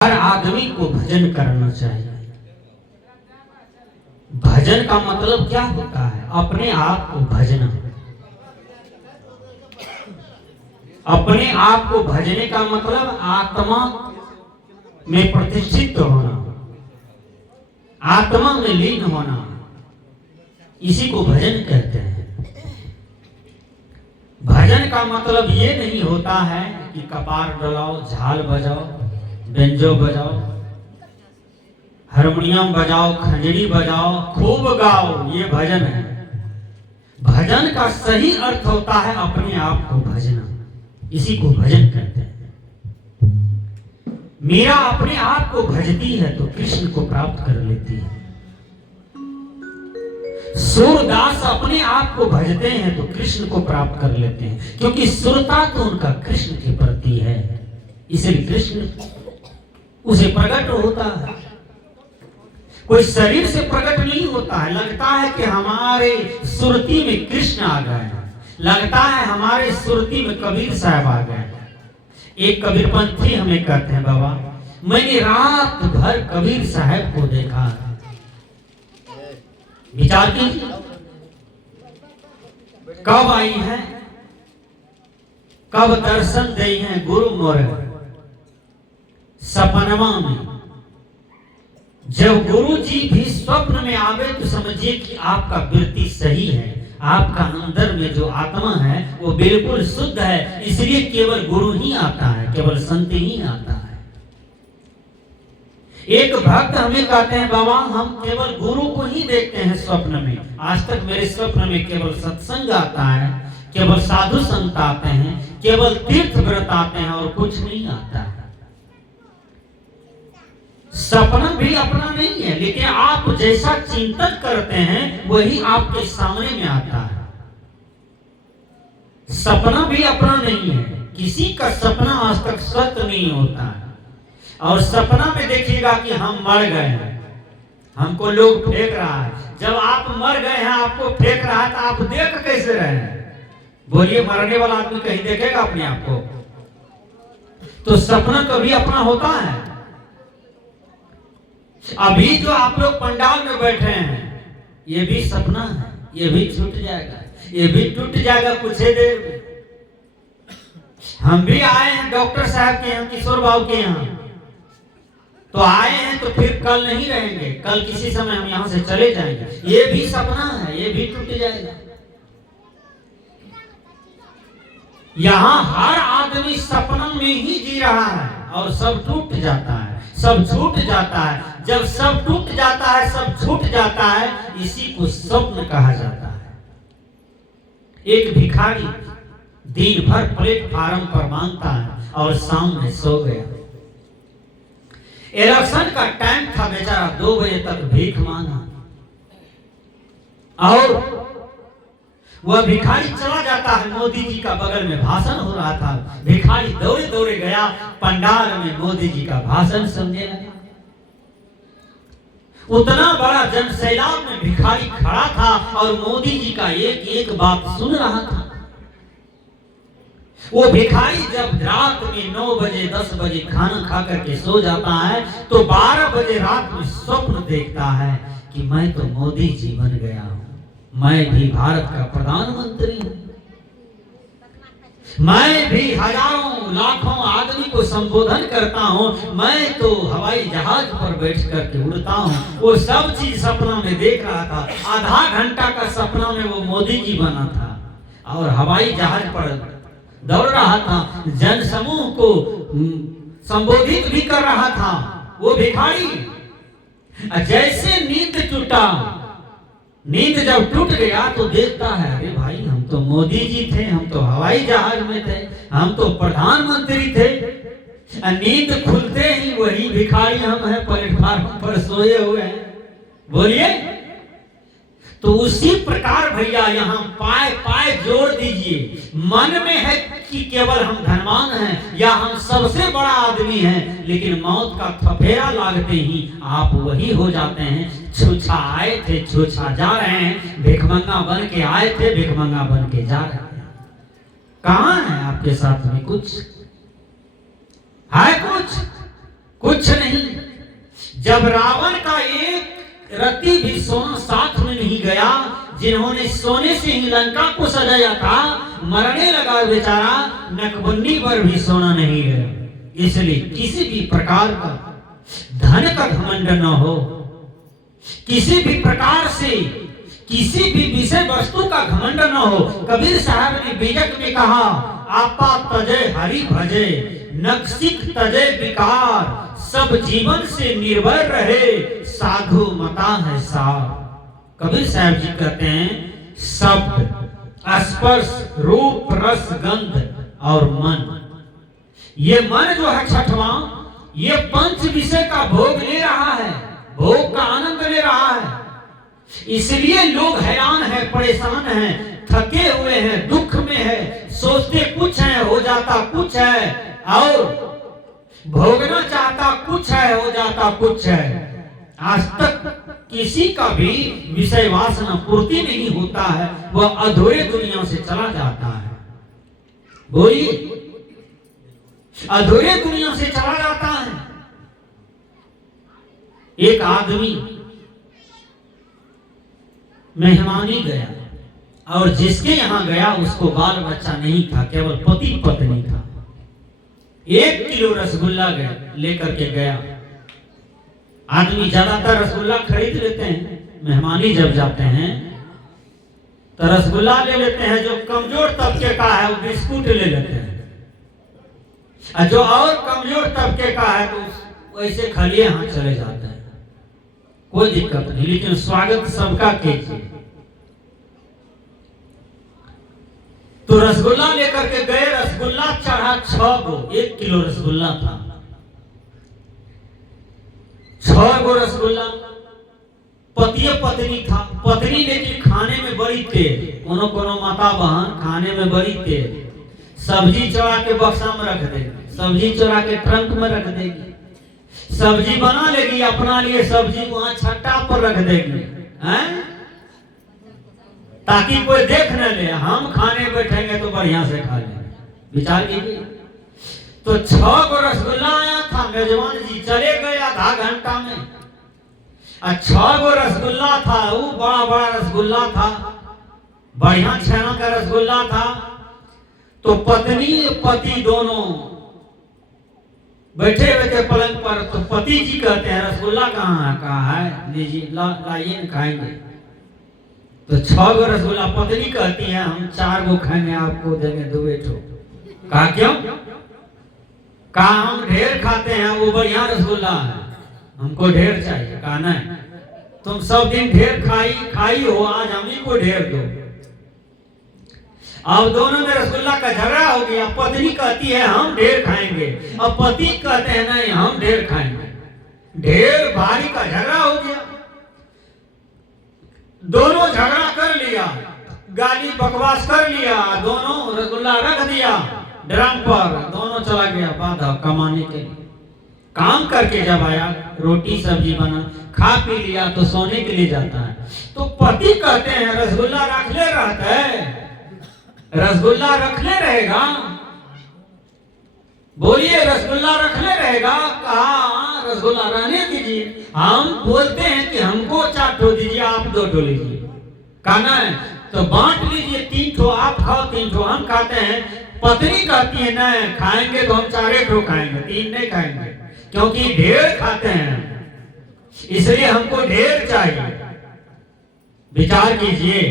हर आदमी को भजन करना चाहिए। भजन का मतलब क्या होता है? अपने आप को भजना। अपने आप को भजने का मतलब आत्मा में प्रतिष्ठित होना, आत्मा में लीन होना, इसी को भजन कहते हैं। भजन का मतलब ये नहीं होता है कि कपार डलाओ, झाल बजाओ, बेंजो बजाओ, हारमोनियम बजाओ, खंजरी बजाओ, खूब गाओ, ये भजन है। भजन का सही अर्थ होता है अपने आप को भजना, इसी को भजन कहते हैं। मीरा अपने आप को भजती है तो कृष्ण को प्राप्त कर लेती है। सूरदास अपने आप को भजते हैं तो कृष्ण को प्राप्त कर लेते हैं, क्योंकि सुरता तो उनका कृष्ण के प्रति है, इसलिए कृष्ण उसे प्रकट होता है। कोई शरीर से प्रकट नहीं होता है। लगता है कि हमारे सुरती में कृष्ण आ गए, लगता है हमारे सुरती में कबीर साहब आ गए। एक कबीरपंथी हमें कहते हैं, बाबा मैंने रात भर कबीर साहब को देखा। विचार कीजिए, कब आई हैं, कब दर्शन दे हैं गुरु मोरे? सपनमा में। जब गुरु जी भी स्वप्न में आवे तो समझिए कि आपका वृत्ति सही है, आपका अंदर में जो आत्मा है वो बिल्कुल शुद्ध है, इसलिए केवल गुरु ही आता है, केवल संत ही आता है। एक भक्त हमें कहते हैं, बाबा हम केवल गुरु को ही देखते हैं स्वप्न में। आज तक मेरे स्वप्न में केवल सत्संग आता है, केवल साधु संत आते हैं, केवल तीर्थ व्रत आते हैं और कुछ नहीं आता है। सपना भी अपना नहीं है, लेकिन आप जैसा चिंतन करते हैं वही आपके सामने में आता है। सपना भी अपना नहीं है, किसी का सपना आज तक सत्य नहीं होता है। और सपना में देखिएगा कि हम मर गए हैं, हमको लोग फेंक रहा है। जब आप मर गए हैं, आपको फेंक रहा है, तो आप देख कैसे रहे हैं? बोलिए, मरने वाला आदमी कहीं देखेगा अपने आप को? तो सपना कभी अपना होता है? अभी जो आप लोग पंडाल में बैठे हैं, ये भी सपना है, ये भी छूट जाएगा, ये भी टूट जाएगा कुछ ही देर में। हम भी आए हैं डॉक्टर साहब के यहाँ, किशोर बाबू के यहाँ, तो आए हैं तो फिर कल नहीं रहेंगे, कल किसी समय हम यहाँ से चले जाएंगे। ये भी सपना है, ये भी टूट जाएगा। यहाँ हर आदमी सपना में ही जी रहा है और सब टूट जाता है, सब छूट जाता है। जब सब टूट जाता है, सब छूट जाता है, इसी को स्वप्न कहा जाता है। एक भिखारी दिन भर प्लेटफार्म पर मांगता है और शाम में सो गया। इलेक्शन का टाइम था, बेचारा 2 बजे तक भीख मांगा और वह भिखारी चला जाता है। मोदी जी का बगल में भाषण हो रहा था, भिखारी दौड़े दौड़े गया पंडाल में, मोदी जी का भाषण सुनने लगा। उतना बड़ा जनसैलाब में भिखारी खड़ा था और मोदी जी का एक एक बात सुन रहा था। वो भिखारी जब रात में 9 बजे 10 बजे खाना खा करके सो जाता है, तो 12 बजे रात में स्वप्न देखता है कि मैं तो मोदी जी बन गया हूं, मैं भी भारत का प्रधानमंत्री हूं, मैं भी हजारों लाखों आदमी को संबोधन करता हूं, मैं तो हवाई जहाज पर बैठ करके उड़ता हूं। वो सब चीज सपना में देख रहा था। आधा घंटा का सपना में वो मोदी जी बना था और हवाई जहाज पर दौड़ रहा था, जन समूह को संबोधित भी कर रहा था। वो भिखारी जैसे नींद टूटा, नींद जब टूट गया तो देखता है, अरे भाई हम तो मोदी जी थे, हम तो हवाई जहाज में थे, हम तो प्रधानमंत्री थे। नींद खुलते ही वही भिखारी हम हैं, प्लेटफार्म पर सोए हुए हैं। बोलिए, तो उसी प्रकार भैया यहाँ पाए पाए जोड़ दीजिए। मन में है कि केवल हम धनवान हैं या हम सबसे बड़ा आदमी हैं, लेकिन मौत का थपेरा लागते ही आप वही हो जाते हैं। छूछा आए थे, छूछा जा रहे हैं, भिखमंगा बन के आए थे, भिखमंगा बन के जा रहे हैं। कहाँ है आपके साथ में कुछ है? कुछ जब रावण का एक रत्ती भी सोना साथ में नहीं गया, जिन्होंने सोने से ही लंका को सजाया था, मरने लगा बेचारा, नकबंदी पर भी सोना नहीं गया। इसलिए किसी भी प्रकार का धन का घमंड न हो, किसी भी प्रकार से किसी भी विषय वस्तु का घमंड न हो। कबीर साहब ने बीजक में कहा, आपा तजे हरि भजे, नक्सिक तजे विकार, सब जीवन से निर्भर रहे, साधु मता है सार। कबीर साहब जी कहते हैं, शब्द, स्पर्श, रूप, रस, गंध और मन, ये मन जो है छठवां, ये पंच विषय का भोग ले रहा है, भोग का आनंद ले रहा है। इसलिए लोग हैरान है, परेशान हैं, थके हुए हैं, दुख में है, सोचते कुछ है, हो जाता कुछ है, और भोगना चाहता कुछ है, हो जाता कुछ है। आज तक किसी का भी विषय वासना पूर्ति नहीं होता है, वह अधूरे दुनिया से चला जाता है। बोलिए, अधूरे दुनिया से चला जाता है। एक आदमी मेहमानी गया, और जिसके यहां गया उसको बाल बच्चा नहीं था, केवल पति पत्नी था। 1 किलो रसगुल्ला लेकर के गया। आदमी ज्यादातर रसगुल्ला खरीद लेते हैं, मेहमानी जब जाते हैं तो रसगुल्ला ले लेते हैं। जो कमजोर तबके का है वो बिस्कुट ले लेते हैं, और जो और कमजोर तबके का है तो वैसे खाली हाथ चले जाते हैं, कोई दिक्कत नहीं, लेकिन स्वागत सबका कीजिए। तो रसगुल्ला लेकर के गए, रसगुल्ला चढ़ा 6 गो, 1 किलो रसगुल्ला था, 6 गो रसगुल्ला। पति पत्नी था, पत्नी लेकिन खाने में बड़ी तेज, कोनो माता बहन खाने में बड़ी तेज, सब्जी चढ़ा के बक्सा में रख देगी, सब्जी चढ़ा के ट्रंक में रख देगी, सब्जी बना लेगी, अपना लिए सब्जी वहां छट्टा पर रख देगी, हैं? ताकि कोई देख न ले, हम खाने बैठेंगे तो बढ़िया से खा लेंगे। विचार कीजिए। तो 6 गो रसगुल्ला आया था, मेजबान जी चले गए आधा घंटा में, और 6 गो रसगुल्ला था, वो बड़ा बड़ा रसगुल्ला था, बढ़िया छेना का रसगुल्ला था। तो पत्नी पति दोनों बैठे हुए थे पलंग पर। तो पति जी कहते हैं, रसगुल्ला कहाँ है, लीजिए, लाइए खाएंगे। तो 6 गो रसगुल्ला, पत्नी कहती है, हम 4 गो खाएंगे, आपको देंगे 2 ठो। कहा क्यों? कहा हम ढेर खाते हैं, वो बढ़िया रसगुल्ला है, हमको ढेर चाहिए। कहा नहीं, तुम सब दिन ढेर खाई हो, आज हम ही को ढेर दो। अब दोनों में रसगुल्ला का झगड़ा हो गया। पत्नी कहती है हम ढेर खाएंगे, और पति कहते हैं नहीं हम ढेर खाएंगे। ढेर भारी का झगड़ा हो गया, दोनों झगड़ा कर लिया, गाली बकवास कर लिया, दोनों रसगुल्ला रख दिया ड्रम पर, दोनों चला गया बाधा कमाने के लिए। काम करके जब आया, रोटी सब्जी बना, खा पी लिया, तो सोने के लिए जाता है। तो पति कहते हैं रसगुल्ला रख ले रहता है, रसगुल्ला रख ले रहेगा, बोलिए रसगुल्ला रख ले रहेगा। कहा रसगुल्ला रहने दीजिए, हम बोलते हैं कि हमको 4 ठो दीजिए, आप 2 ठो लीजिए। कहना है तो बांट लीजिए, 3 ठो आप खाओ, 3 ठो हम खाते हैं। पत्नी कहती है नहीं खाएंगे तो हम 4 ठो खाएंगे, 3 नहीं खाएंगे, क्योंकि ढेर खाते हैं, इसलिए हमको ढेर चाहिए। विचार कीजिए।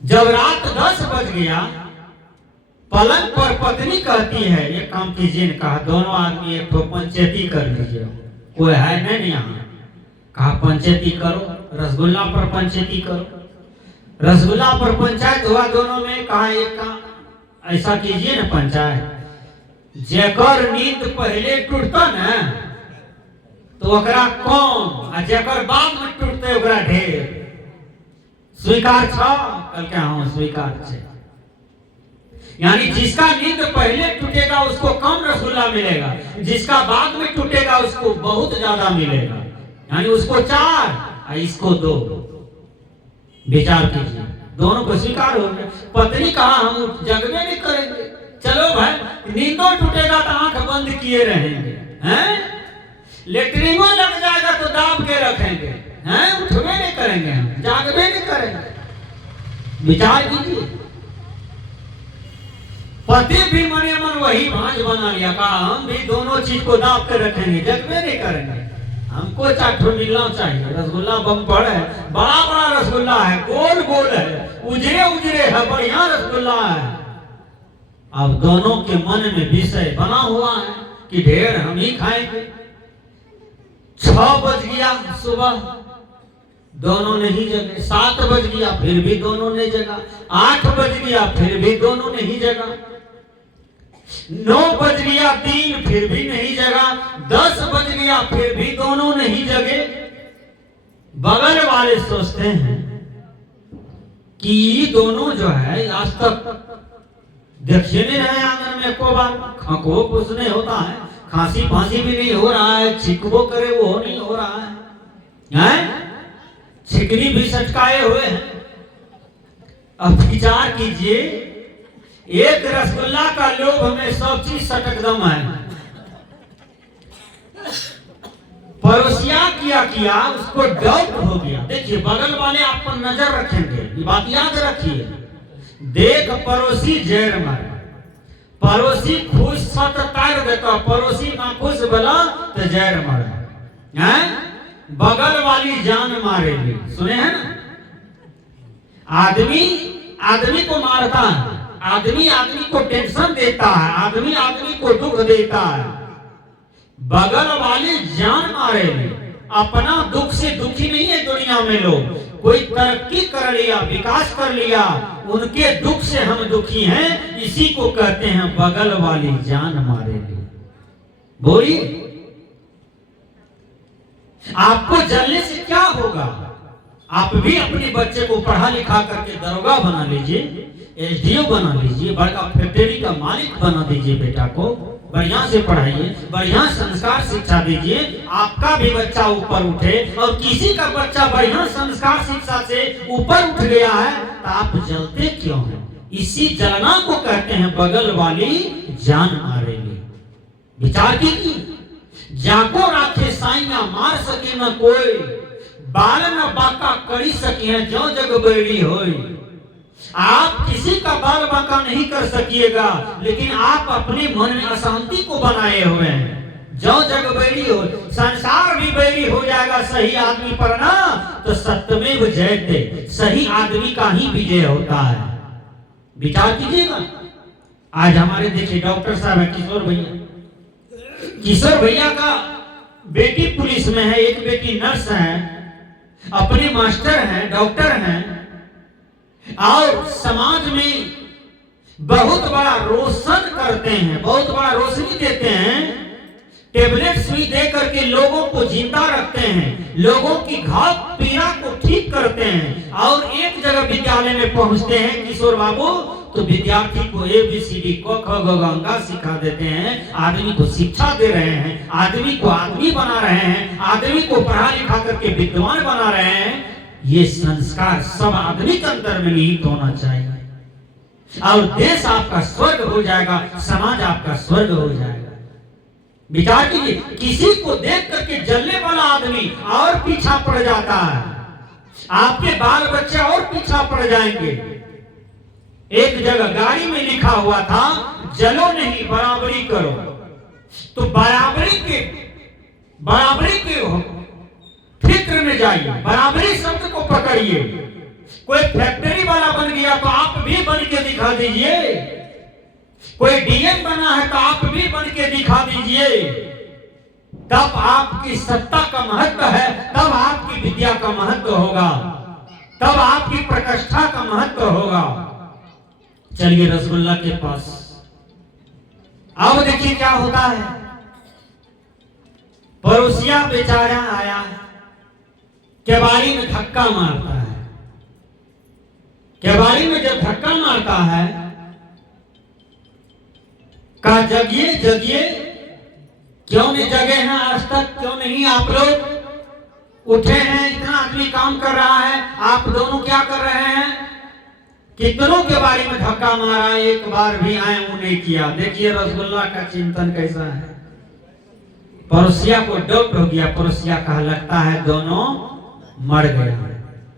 जब रात 10 बज गया, पलंग पर पत्नी कहती है एक काम कीजिए ने कहा, दोनों आदमी एक ठो पंचायती कर लीजिए, कोई है नहीं यहाँ। कहा पंचायती करो, रसगुल्ला पर पंचायती करो। रसगुल्ला पर पंचायत हुआ दोनों में। कहा एक काम ऐसा कीजिए ना पंचायत, जेकर नींद पहले टूटता ना तो ओकरा कौन, आ जेकर बाद में टूटते ओकरा ढेर। स्वीकार छ? कल क्या हाँ स्वीकार छे। यानी जिसका नींद पहले टूटेगा उसको कम रसगुल्ला मिलेगा, जिसका बाद में टूटेगा उसको बहुत ज्यादा मिलेगा। यानी उसको 4 इसको 2। विचार कीजिए, दोनों को स्वीकार हो गया। पत्नी कहा हम जगने नहीं करेंगे, चलो भाई नींदों टूटेगा तो आंख बंद किए रहेंगे, हैं? लेटरिन में लग जाएगा तो दाब के रखेंगे, हैं? उठवे नहीं करेंगे, हम जागवे नहीं करेंगे। विचार कीजिए, पति भी मने मन वही भांज बना लिया, कहा हम भी दोनों चीज को दाब के रखेंगे, जगवे नहीं करेंगे। हमको चाठो मिलना चाहिए। रसगुल्ला बम पड़े, बड़ा बड़ा रसगुल्ला है, गोल गोल है, उजरे उजरे है, बढ़िया रसगुल्ला है। अब दोनों के मन में विषय बना हुआ है कि ढेर हम ही खाएंगे। 6 बज गया सुबह, दोनों नहीं जगे। 7 बज गया, फिर भी दोनों नहीं जगा। 8 बज गया, फिर भी दोनों नहीं जगा। 9 बज गया 3, फिर भी नहीं जगा। 10 बज गया, फिर भी दोनों नहीं जगे। बगल वाले सोचते हैं कि दोनों जो है आज तक देखे नहीं रहे आंगन में को बार, खको कुछ नहीं होता है, खांसी फांसी भी नहीं हो रहा है, छिकबो करे वो नहीं हो रहा है, हैं? छिकनी भी सटकाए हुए हैं। अब विचार कीजिए, एक रसगुल्ला का लोभ में सब चीज सटकदम है। पड़ोसिया किया उसको डाउट हो गया। देखिए बगल वाले आप पर नजर रखेंगे, ये बात याद रखिए। देख पड़ोसी जैर मारे, पड़ोसी खुश सत तार देता, पड़ोसी ना खुश बोला तो जैर मारे, हैं? बगल वाली जान मारेगी। सुने हैं ना, आदमी आदमी को मारता है, आदमी आदमी को टेंशन देता है, आदमी आदमी को दुख देता है, बगल वाली जान मारेगी। अपना दुख से दुखी नहीं है दुनिया में लोग। कोई तरक्की कर लिया, विकास कर लिया, उनके दुख से हम दुखी हैं, इसी को कहते हैं बगल वाली जान मारेगी। बोलिए, आपको जलने से क्या होगा? आप भी अपने बच्चे को पढ़ा लिखा करके दरोगा बना लीजिए, एसडीओ बना लीजिए, बड़का फैक्ट्री का मालिक बना दीजिए। बेटा को बढ़िया से पढ़ाइए, बढ़िया संस्कार शिक्षा दीजिए, आपका भी बच्चा ऊपर उठे। और किसी का बच्चा बढ़िया संस्कार शिक्षा से ऊपर उठ गया है तो आप जलते क्यों हैं? इसी जलना को कहते हैं बगल वाली जान मारेगी। विचार कीजिए, जाको राखे साइया मार सके न कोई, बाल न बाका करी सके जो जग बैरी होई। आप किसी का बाल बाका नहीं कर सकिएगा, लेकिन आप अपने मन में अशांति को बनाए हुए हैं। जो जग बैरी हो, संसार भी बैरी हो जाएगा सही आदमी पर ना, तो सत्यमेव जयते, सही आदमी का ही विजय होता है। विचार कीजिएगा। आज हमारे देखिए डॉक्टर साहब है किशोर भैया, किशोर भैया का बेटी पुलिस में है, एक बेटी नर्स है, अपने मास्टर हैं, डॉक्टर हैं, और समाज में बहुत बड़ा रोशन करते हैं, बहुत बड़ा रोशनी देते हैं। टेबलेट सुई दे करके लोगों को जिंदा रखते हैं, लोगों की घाव पीड़ा को ठीक करते हैं। और एक जगह विद्यालय में पहुंचते हैं किशोर बाबू, तो विद्यार्थी को ABCD क ख ग घ ङ सिखा देते हैं, आदमी को शिक्षा दे रहे हैं, आदमी को आदमी बना रहे हैं, आदमी को पढ़ा लिखा करके विद्वान बना रहे हैं। ये संस्कार सब आदमी के अंदर में निहित होना चाहिए, और देश आपका स्वर्ग हो जाएगा, समाज आपका स्वर्ग हो जाएगा। विचार कीजिए, किसी को देख करके जलने वाला आदमी और पीछा पड़ जाता है, आपके बाल बच्चे और पीछा पड़ जाएंगे। एक जगह गाड़ी में लिखा हुआ था, जलो नहीं बराबरी करो। तो बराबरी के फिक्र में जाइए, बराबरी शब्द को पकड़िए। कोई फैक्ट्री वाला बन गया तो आप भी बन के दिखा दीजिए, कोई डीएम बना है तो आप भी बन के दिखा दीजिए। तब आपकी सत्ता का महत्व है, तब आपकी विद्या का महत्व होगा, तब आपकी प्रतिष्ठा का महत्व होगा। चलिए रसगुल्ला के पास अब देखिए क्या होता है। पड़ोसिया बेचारा आया, केवाड़ी में धक्का मारता है। केवाड़ी में जब धक्का मारता है, कहा जगिए जगिए, क्यों नहीं जगे हैं आज तक? क्यों नहीं आप लोग उठे हैं? इतना आदमी काम कर रहा है, आप दोनों क्या कर रहे हैं? कितनों के बारे में धक्का मारा, एक बार भी आए नहीं किया। देखिए रसगुल्ला का चिंतन कैसा है। पड़ोसिया को डाउट हो गया। पड़ोसिया कहा लगता है दोनों मर गया,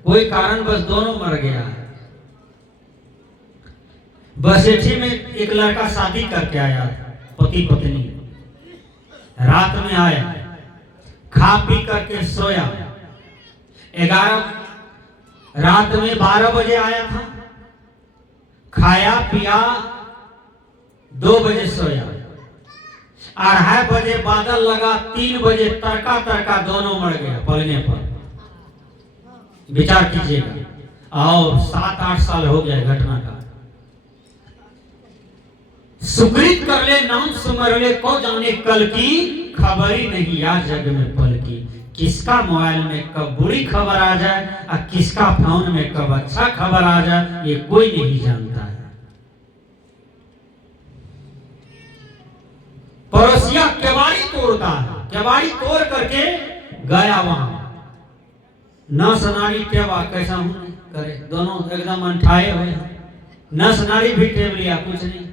कोई कारण बस दोनों मर गया। बसेठी में एक लड़का शादी करके आया, पति पत्नी, रात में आया, खा पी करके सोया। 11 रात में 12 बजे आया था, खाया पिया, 2 बजे सोया, 2:30 बजे बादल लगा, 3 बजे तड़का तड़का दोनों मर गया पलने पर। विचार कीजिएगा। और 7-8 साल हो गया घटना का। सुकृत कर ले नाम सुमर ले, को जाने कल की खबर ही नहीं आज जग में पल की। किसका मोबाइल में कब बुरी खबर आ जाए और किसका फोन में कब अच्छा खबर आ जाए, ये कोई नहीं जानता है। पड़ोसिया केवाड़ी तोड़ता है, केवाड़ी तोड़ करके गया वहां। नस नाड़ी टेवा कैसा हूं करे, दोनों एकदम अंठाए हुए हैं। नस नाड़ी भी टेव लिया, कुछ नहीं,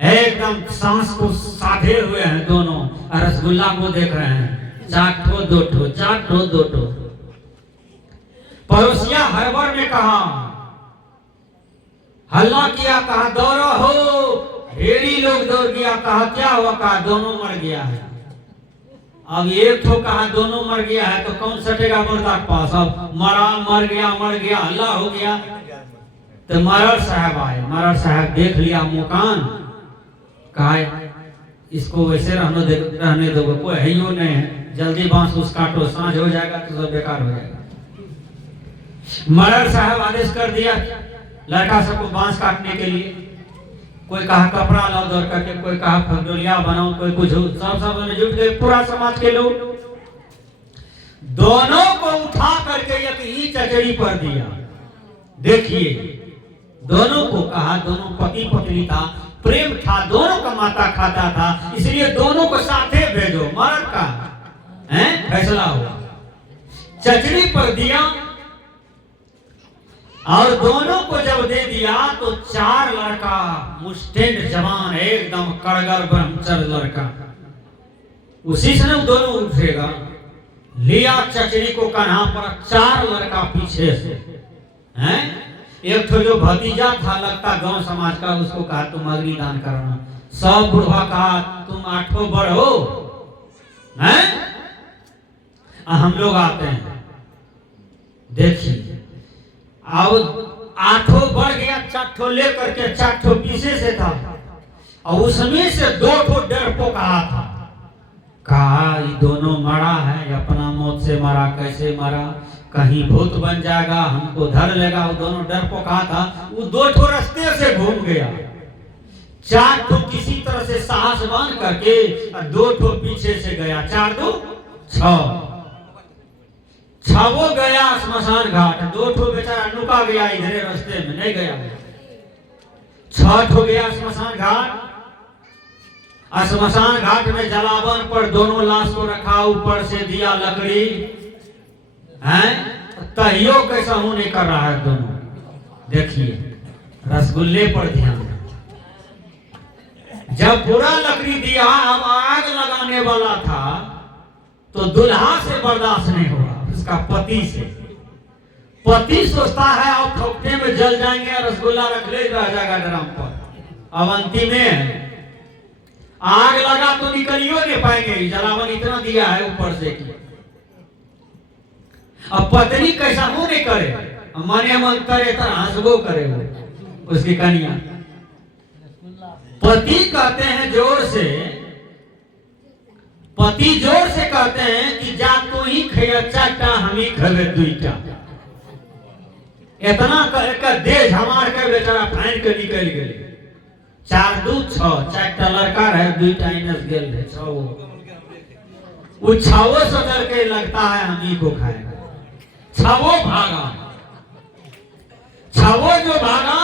एकदम सांस को साधे हुए हैं दोनों। रसगुल्ला को देख रहे हैं, चाटो दो ठो, चाटो दो ठो। पड़ोसिया हड़बड़ में कहा, हल्ला किया, कहा दौड़ो हो। ढेरी लोग दौड़ गया, कहा क्या हुआ, कहा दोनों मर गया है। अब एक ठो कहा दोनों मर गया है तो कौन सटेगा मुर्दा के पास। अब मर गया हल्ला हो गया। तो मरड़ साहब आए। मरड़ साहब देख लिया मकान, कहा इसको वैसे रहने दो, कोई है ही नहीं है, जल्दी बांस उस काटो, सांझ हो जाएगा तो सब बेकार हो जाएगा। मरड़ साहब आदेश कर दिया लड़का सबको बांस काटने के लिए। कोई कहा कपड़ा लाओ दौड़ करके, कोई कहा फगडोलिया बनाओ, कोई कुछ, सब जुट गए पूरा समाज के लोग। दोनों को उठा करके एक ही चचड़ी पर दिया। देखिए दोनों को कहा, दोनों पति पत्नी था, प्रेम था, दोनों का माता खाता था, इसलिए दोनों को साथे भेजो। मर्द का फैसला हुआ, चचड़ी पर दिया। और दोनों को जब दे दिया तो 4 लड़का मुस्टैंड जवान, एकदम कड़गर ब्रह्मचर्य लड़का, उसी से दोनों उठेगा। लिया चचड़ी को कन्हा पर, 4 लड़का पीछे से हैं। एक तो जो भतीजा था लगता गांव समाज का, उसको कहा तुम अग्नि दान करना। सब बुढ़वा कहा तुम 8 बड़ हो हैं, हम लोग आते हैं। देखिए अब 8 बढ़ गया, 4 लेकर के 4 पीछे से था। और उसमें से 2 डरपोक कहा था, कहा ये दोनों मरा है, अपना मौत से मरा, कैसे मरा, कहीं भूत बन जाएगा, हमको धर लेगा। वो दोनों डरपोक कहा था। वो 2 रास्ते से घूम गया, 4 किसी तरह से साहस बांध करके, और 2 पीछे से गया। 4 2 6 छवो गया स्मशान घाट। 2 बेचारा नुका गया इधरे रास्ते में, नहीं गया। 6 गया स्मशान घाट। स्मशान घाट में जलावन पर दोनों लाश को रखा, ऊपर से दिया लकड़ी हैं। तहियो कैसा हूं नहीं कर रहा है दोनों। देखिए रसगुल्ले पर ध्यान। जब पूरा लकड़ी दिया, अब आग लगाने वाला था तो दुल्हा से बर्दाश्त नहीं हुआ, उसका पति से। पति सोचता है अब ठोकने में जल जाएंगे, रसगुल्ला रख ले रह जाएगा ड्रम पर। अवंती में आग लगा तो निकलियो नहीं पाएंगे, जलावन इतना दिया है ऊपर से कि। अब पत्नी कैसा मुंह नहीं करे, मने मन करे तो हंसबो करे वो उसकी कन्या। पति कहते हैं जोर से, पति जोर से कहते हैं कि जा तू ही खैया 4टा, हम ही खबे 2टा। इतना का देह हमार के बेचारा फाइन के निकल गए। 4 2 6, 4टा लड़का रहे, 2टा इनस गेल रहे, 6। वो 6 सोचल के लगता है हम ही को खाएगा। 6 भागा, 6 जो भागा,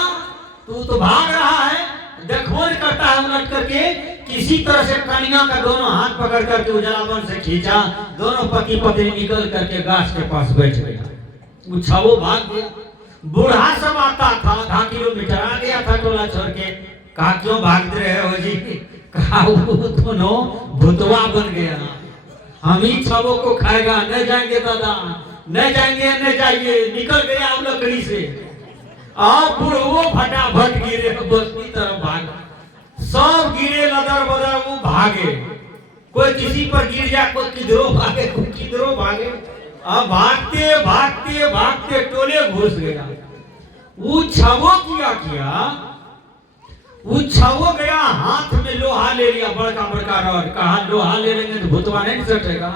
तू तो भाग रहा है, देखोर करता है उलट करके, किसी तरह से कन्या का दोनों हाथ पकड़ करके उजलावन से खींचा। दोनों पति पत्नी निकल करके गाछ के पास बैठ गया। वो 6 भाग गया। बूढ़ा सब आता था, 1/2 किलोमीटर आ गया था टोला छोड़ के। कहा क्यों भाग रहे हो जी, कहा वो दोनों भूतवा बन गया, हम ही छवों को खाएगा, न जाएंगे दादा, न जाएंगे, न जाइए, निकल गया अब लकड़ी से। आप बुढ़ो फटाफट गिरे, बस्ती तरफ भागा, सब गिरे लदर बदर, वो भागे, कोई किसी पर गिर जाए, कोई किधरों भागे, कोई किधरों भागे। अब भागते भागते भागते टोले घुस गया। वो छवो किया वो छवो गया, हाथ में लोहा ले लिया, बड़का बड़का रॉड, कहा लोहा ले लेंगे तो भूतवा नहीं सटेगा।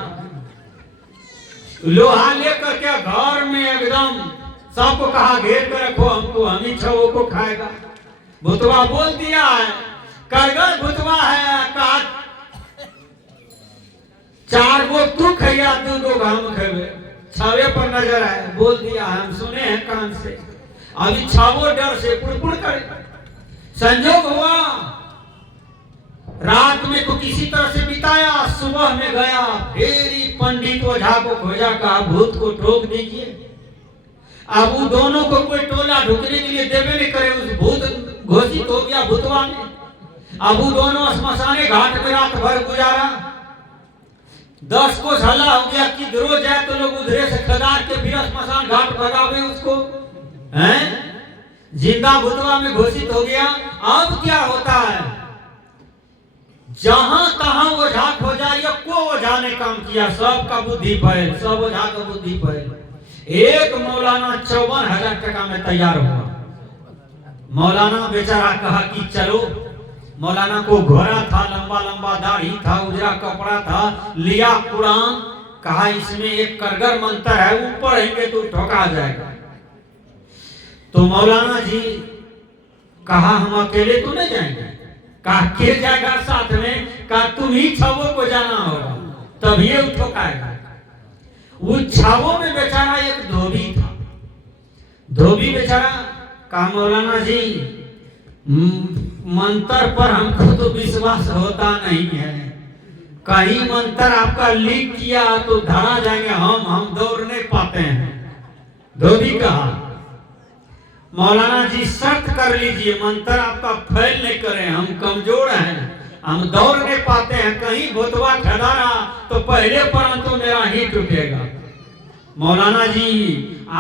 लोहा लेकर के घर में एकदम सबको कहा घेर कर रखो हमको, हम ही छवो को खाएगा। भूतवा बोल दिया है, करगर भूतवा है, कहा 4 गो तू खैया, 2 गो हम खेवे, छवे पर नजर आए, बोल दिया हम सुने हैं कान से। अभी छवो डर से पुड़पुड़ करे। संजोग हुआ रात में तो किसी तरह से बिताया, सुबह में गया, फेरी पंडित ओझा को खोजा, कहा भूत को ठोक दीजिए। अब वो दोनों को कोई टोला ढुकने के लिए देवे नहीं करे, उस भूत घोषित हो गया भूतवा में। अब वो दोनों श्मशाने घाट में रात भर गुजारा। 10 को हल्ला हो गया कि रोज जाए तो लोग उधरे से खदार के फिर श्मशान घाट भगावे उसको, हैं? जिंदा भूतवा में घोषित हो गया। अब क्या होता है, जहां तहां ओझा खोजा, को ओझा ने काम किया, सबका बुद्धि फैल, सब ओझा का बुद्धि फैल। एक मौलाना 54,000 टका में तैयार हुआ। मौलाना बेचारा कहा कि चलो, मौलाना को घोड़ा था, लंबा लंबा दाढ़ी था, उजरा कपड़ा था, लिया कुरान, कहा इसमें एक करगर मंत्र है, वो पढ़ेंगे तो ठोका जाएगा। तो मौलाना जी कहा हम अकेले तो नहीं जाएंगे, कहा के जाएगा साथ में, कहा तुम ही छवों को जाना होगा, तभी ये ठोकाएगा। वो छवों में बेचारा एक धोबी था। धोबी बेचारा कहा मौलाना जी मंत्र पर हमको तो विश्वास होता नहीं है, कहीं मंत्र आपका लीक किया तो धरा जाएंगे, हम दौड़ नहीं पाते हैं। धोबी कहा मौलाना जी शर्त कर लीजिए, मंत्र आपका फैल नहीं करे, हम कमजोर हैं, हम दौड़ नहीं पाते हैं, कहीं भूतवा खदारा तो पहले परंतु मेरा ही टूटेगा। मौलाना जी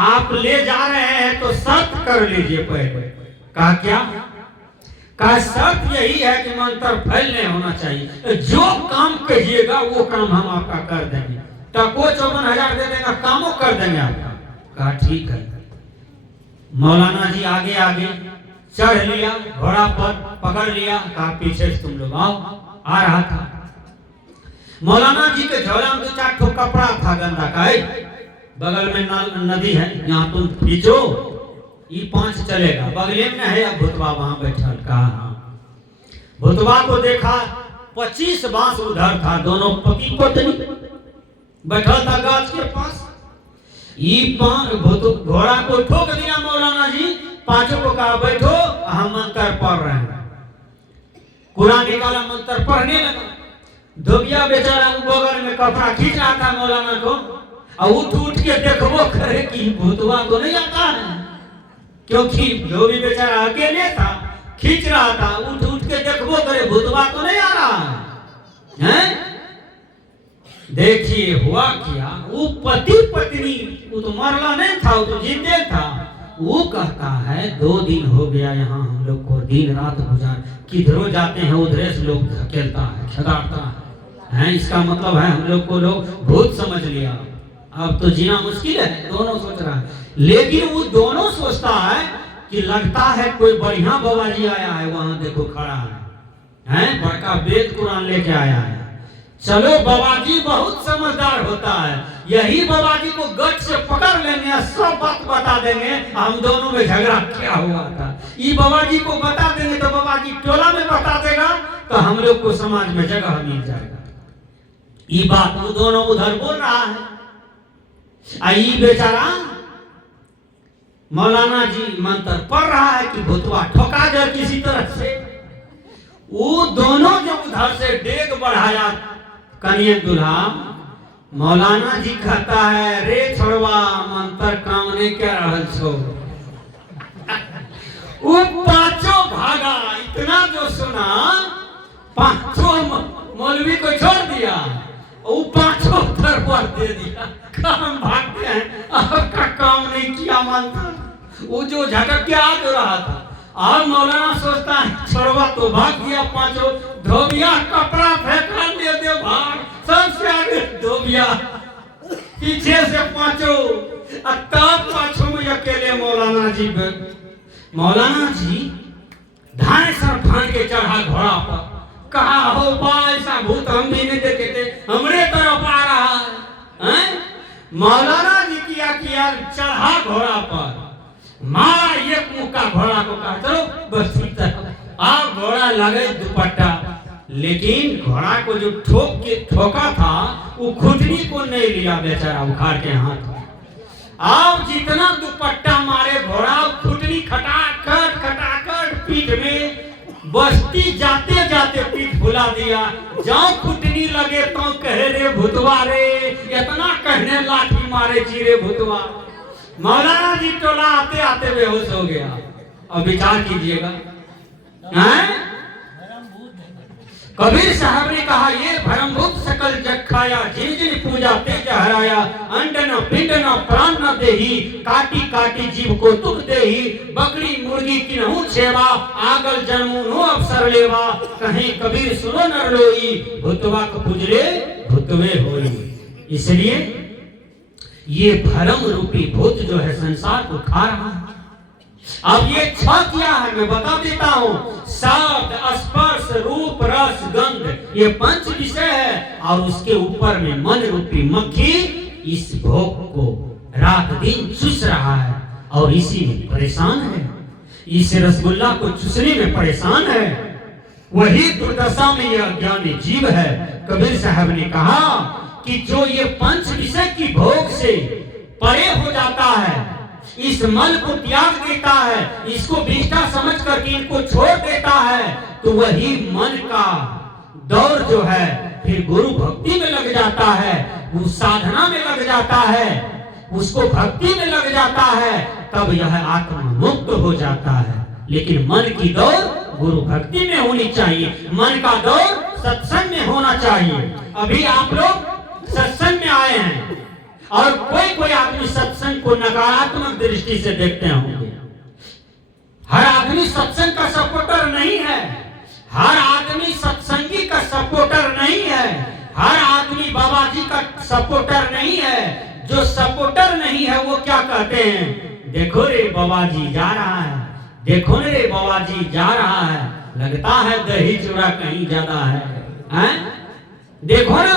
आप ले जा रहे हैं तो शर्त कर लीजिए पहले। कहा क्या? कहा शर्त यही है कि मंत्र फैल नहीं होना चाहिए, जो काम कहिएगा वो काम हम आपका कर देंगे, टको 54,000 दे देगा, कामों कर देंगे आपका। कहा ठीक है। मौलाना जी आगे आगे चढ़ लिया, घोड़ा पर पकड़ लिया, कहा पीछे से तुम लोग आओ। आ रहा था। मौलाना जी के झोला में 2-4 ठो कपड़ा था गंदा का, बगल में नदी है, यहाँ तुम खींचो, ये 5 चलेगा, बगले में है। अब भूतवा वहां बैठल, कहा भूतवा को देखा, 25 बांस उधर था, दोनों पति पत्नी बैठल था गाछ के पास। घोड़ा को ठोक दिया मौलाना जी, 5 को कहा बैठो, हम मंत्र पढ़ रहे हैं। कुरान निकाला, मंत्र पढ़ने लगा। धोबिया बेचारा बगल में कपड़ा खींच रहा था मौलाना को, और उठ के देखबो करे कि भूतवा को नहीं आता है, क्योंकि धोबी बेचारा अकेले था, खींच रहा था, उठ के देखबो करे भूतवा तो नहीं आ रहा है। देखिए हुआ क्या, वो पति पत्नी, वो तो मरला नहीं था, वो तो जिंदे था। वो कहता है 2 दिन हो गया यहाँ हम लोग को दिन रात गुजार, किधरों जाते हैं उधरे से लोग धकेलता है, खदाड़ता है, इसका मतलब है हम लोग को लोग भूत समझ लिया, अब तो जीना मुश्किल है। दोनों सोच रहा है, लेकिन वो दोनों सोचता है कि लगता है कोई बढ़िया बाबा जी आया है, वहां देखो खड़ा है, बड़का वेद कुरान लेके आया है। चलो बाबा जी बहुत समझदार होता है, यही बाबा जी को गट से पकड़ लेंगे, सब बात बता देंगे, हम दोनों में झगड़ा क्या हुआ था, ये बाबा जी को बता देंगे तो बाबा जी टोला में बता देगा, तो हम लोग को समाज में जगह मिल जाएगा। ये बात वो दोनों उधर बोल रहा है। आई बेचारा मौलाना जी मंत्र पढ़ रहा है कि भूतवा ठोका जाए किसी तरह से। वो दोनों जब उधर से डेग बढ़ाया कन्या दूल्हा, मौलाना जी कहता है रे छोड़वा मंत्र काम नहीं कर रहा छो। वो 5 भागा, इतना जो सुना पांचों मौलवी को छोड़ दिया, वो पांचों दरबार दे दिया। काम भागते हैं, आपका काम नहीं किया मानता। वो जो झटक के आ जो रहा था, और मौलाना सोचता है छोड़वा तो भाग गया, पांचों धोबिया कपड़ा फेंका दे दे भाग, सबसे आगे धोबिया, पीछे से पांचों, तब पांचों में अकेले मौलाना जी। मौलाना जी धाय सर फान के चढ़ा घोड़ा पर, कहा हो बा ऐसा भूत हम भी नहीं देखे थे, हमरे तरफ आ रहा है। मौलाना जी किया चढ़ा घोड़ा पर, मारा एक मुक्का घोड़ा को, कहा चलो बस ठीक था। अब घोड़ा लगे दुपट्टा, लेकिन घोड़ा को जो ठोका था वो खुटनी को नहीं लिया बेचारा उखाड़ के हाथ। अब जितना दुपट्टा मारे घोड़ा, खुटनी खटाखट पीठ में बस्ती, जाते जाते पीठ फुला दिया। जाओ खुटनी लगे तो कहे रे भूतवा रे, इतना कहने लाठी मारे चीरे भूतवा। मौलाना जी टोला आते आते बेहोश हो गया। अब विचार कीजिएगा, कबीर साहब ने कहा ये भरमभूत सकल जग खाया, जिन जिन पूजा तेज हराया, अंड न पिंड न प्राण न देही, काटी काटी जीव को दुख देही, बकरी मुर्गी किन्हू छेवा, आगल जन्मो नो अवसर लेवा, कहीं कबीर सुनो नर लोई, भूतवा को पुजरे भूतवे होई। इसलिए ये भरम रूपी भूत जो है संसार को खा रहा है। अब ये छह क्या है मैं बता देता हूँ, शब्द स्पर्श रूप रस गंध, ये पंच विषय है, और उसके ऊपर में मन रूपी मक्खी इस भोग को रात दिन चूस रहा है और इसी में परेशान है, इस रसगुल्ला को चूसने में परेशान है। वही दुर्दशा में यह अज्ञानी जीव है। कबीर साहब ने कहा कि जो ये पंच विषय की भोग से परे हो जाता है, इस मल को त्याग देता है, इसको विष्ठा समझ करके इनको छोड़ देता है, तो वही मन का दौर जो है फिर गुरु भक्ति में लग जाता है, उस साधना में लग जाता है, उसको भक्ति में लग जाता है, तब यह आत्मा मुक्त हो जाता है। लेकिन मन की दौड़ गुरु भक्ति में होनी चाहिए, मन का दौर सत्संग में होना चाहिए। अभी आप लोग सत्संग में आए हैं और कोई आदमी सत्संग को नकारात्मक दृष्टि से देखते होंगे। हर आदमी सत्संग का सपोर्टर नहीं है, हर आदमी सत्संगी का सपोर्टर नहीं है, हर आदमी बाबा जी का सपोर्टर नहीं है। जो सपोर्टर नहीं है वो क्या कहते हैं, देखो रे बाबा जी जा रहा है, देखो रे बाबा जी जा रहा है, लगता है दही चूड़ा कहीं ज्यादा है? देखो ना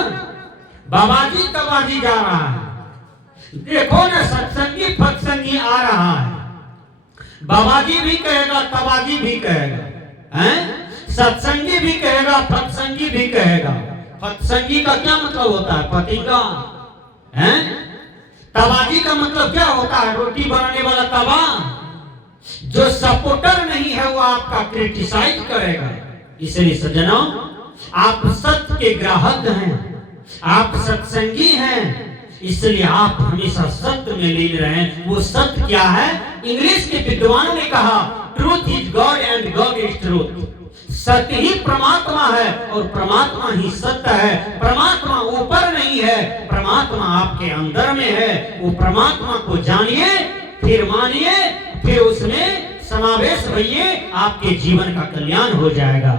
बाबाजी तबाजी जा रहा है, देखो ना सत्संगी फत्संगी आ रहा है। बाबाजी भी कहेगा, तबाजी भी कहेगा, सत्संगी भी कहेगा, फत्संगी भी कहेगा। फत्संगी का क्या मतलब होता है, पति का, तबाजी का मतलब क्या होता है, रोटी बनाने वाला तवा। जो सपोर्टर नहीं है वो आपका क्रिटिसाइज करेगा। इसलिए सज्जनों, आप सत्य के ग्राहक हैं, आप सत्संगी हैं, इसलिए आप हमेशा सत्य में लीन रहें। वो सत्य क्या है, इंग्लिश के विद्वानों ने कहा truth is God and God is truth. सत्य ही परमात्मा है और परमात्मा ही सत्य है। परमात्मा ऊपर नहीं है, परमात्मा आपके अंदर में है। वो परमात्मा को जानिए, फिर मानिए, फिर उसमें समावेश होइए, आपके जीवन का कल्याण हो जाएगा।